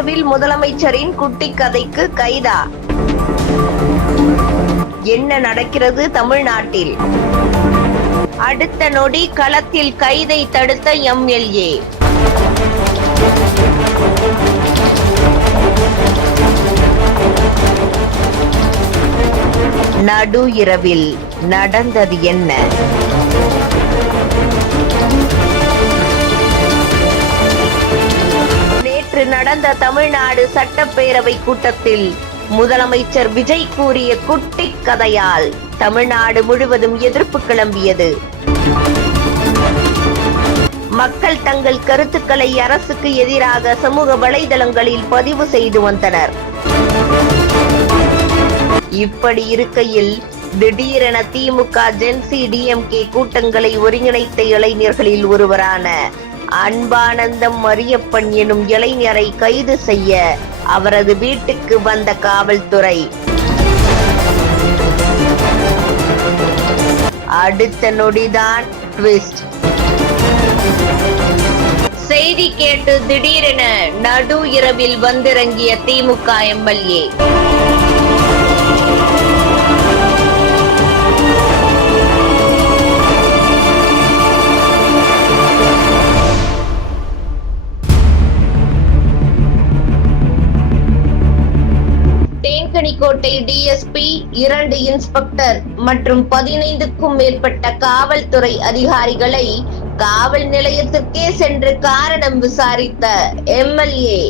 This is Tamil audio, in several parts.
இரவில் முதலமைச்சரின் குட்டி கதைக்கு கைதா? என்ன நடக்கிறது தமிழ்நாட்டில்? அடுத்த நொடி களத்தில் கைதை தடுத்த எம்எல்ஏ. நடு இரவில் நடந்தது என்ன? நேற்று நடந்த தமிழ்நாடு சட்டப்பேரவை கூட்டத்தில் முதலமைச்சர் விஜய் கூறிய குட்டி கதையால் தமிழ்நாடு முழுவதும் எதிர்ப்பு கிளம்பியது. மக்கள் தங்கள் கருத்துக்களை அரசுக்கு எதிராக சமூக வலைதளங்களில் பதிவு செய்து வந்தனர். இப்படி இருக்கையில் திடீரென திமுக ஜென்சி டிஎம்கே கூட்டங்களை ஒருங்கிணைத்த இளைஞர்களில் ஒருவரான அன்பானந்தம் மரியப்பன் எனும் இளைஞரை கைது செய்ய அவரது வீட்டுக்கு வந்த காவல்துறை. அடுத்த நொடிதான் ட்விஸ்ட். செய்தி கேட்டு திடீரென நடு இரவில் வந்திறங்கிய திமுக எம்எல்ஏ. தேன்கனிக்கோட்டை டிஎஸ்பி, 2 இன்ஸ்பெக்டர் மற்றும் 15க்கும் மேற்பட்ட காவல்துறை அதிகாரிகளை காவல் நிலையத்திற்கே சென்று காரணம் விசாரித்த எம்எல்ஏ.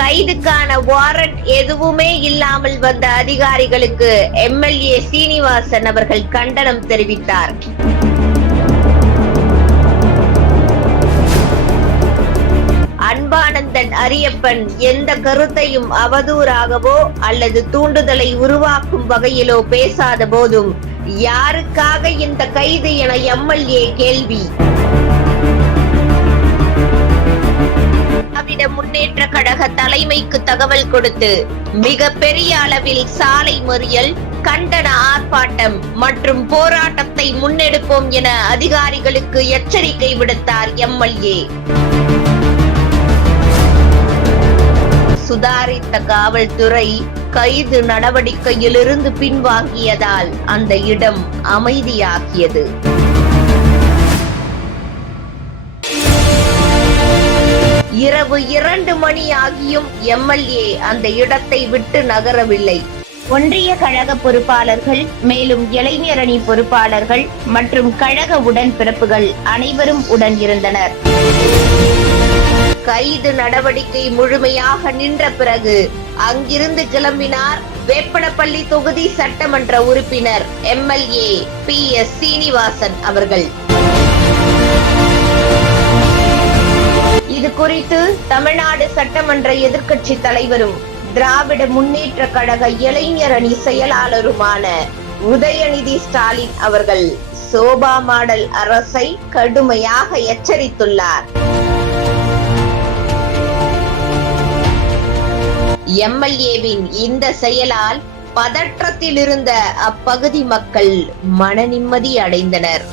கைதுக்கான வாரண்ட் எதுவுமே இல்லாமல் வந்த அதிகாரிகளுக்கு எம்எல்ஏ சீனிவாசன் அவர்கள் கண்டனம் தெரிவித்தார். அன்பானந்தன் அரியப்பன் எந்த கருத்தையும் அவதூறாகவோ அல்லது தூண்டுதலை உருவாக்கும் வகையிலோ பேசாத போதும் யாருக்காக இந்த கைது என எம்எல்ஏ கேள்வி. திராவிட முன்னேற்ற கழக தலைமைக்கு தகவல் கொடுத்து மிக பெரிய அளவில் சாலை மறியல், கண்டன ஆர்ப்பாட்டம் மற்றும் போராட்டத்தை முன்னெடுப்போம் என அதிகாரிகளுக்கு எச்சரிக்கை விடுத்தார் எம்எல்ஏ. சுதாரித்த காவல்துறை கைது நடவடிக்கையிலிருந்து பின்வாங்கியதால் அந்த இடம் அமைதியாகியது. இரவு 2 மணி ஆகியும் எம்எல்ஏ அந்த இடத்தை விட்டு நகரவில்லை. ஒன்றிய கழக பொறுப்பாளர்கள், மேலும் இளைஞரணி பொறுப்பாளர்கள் மற்றும் கழக உடன்பிறப்புகள் அனைவரும் உடன் இருந்தனர். கைது நடவடிக்கை முழுமையாக நின்ற பிறகு அங்கிருந்து கிளம்பினார் வேப்பனப்பள்ளி தொகுதி சட்டமன்ற உறுப்பினர் எம்எல்ஏ PS சீனிவாசன் அவர்கள். இது குறித்து தமிழ்நாடு சட்டமன்ற எதிர்க்கட்சி தலைவரும் திராவிட முன்னேற்ற கழக இளைஞரணி செயலாளருமான உதயநிதி ஸ்டாலின் அவர்கள் சோபா மாடல் அரசை கடுமையாக எச்சரித்துள்ளார். எம்எல்ஏவின் இந்த செயலால் பதற்றத்தில் இருந்த அப்பகுதி மக்கள் மன நிம்மதி அடைந்தனர்.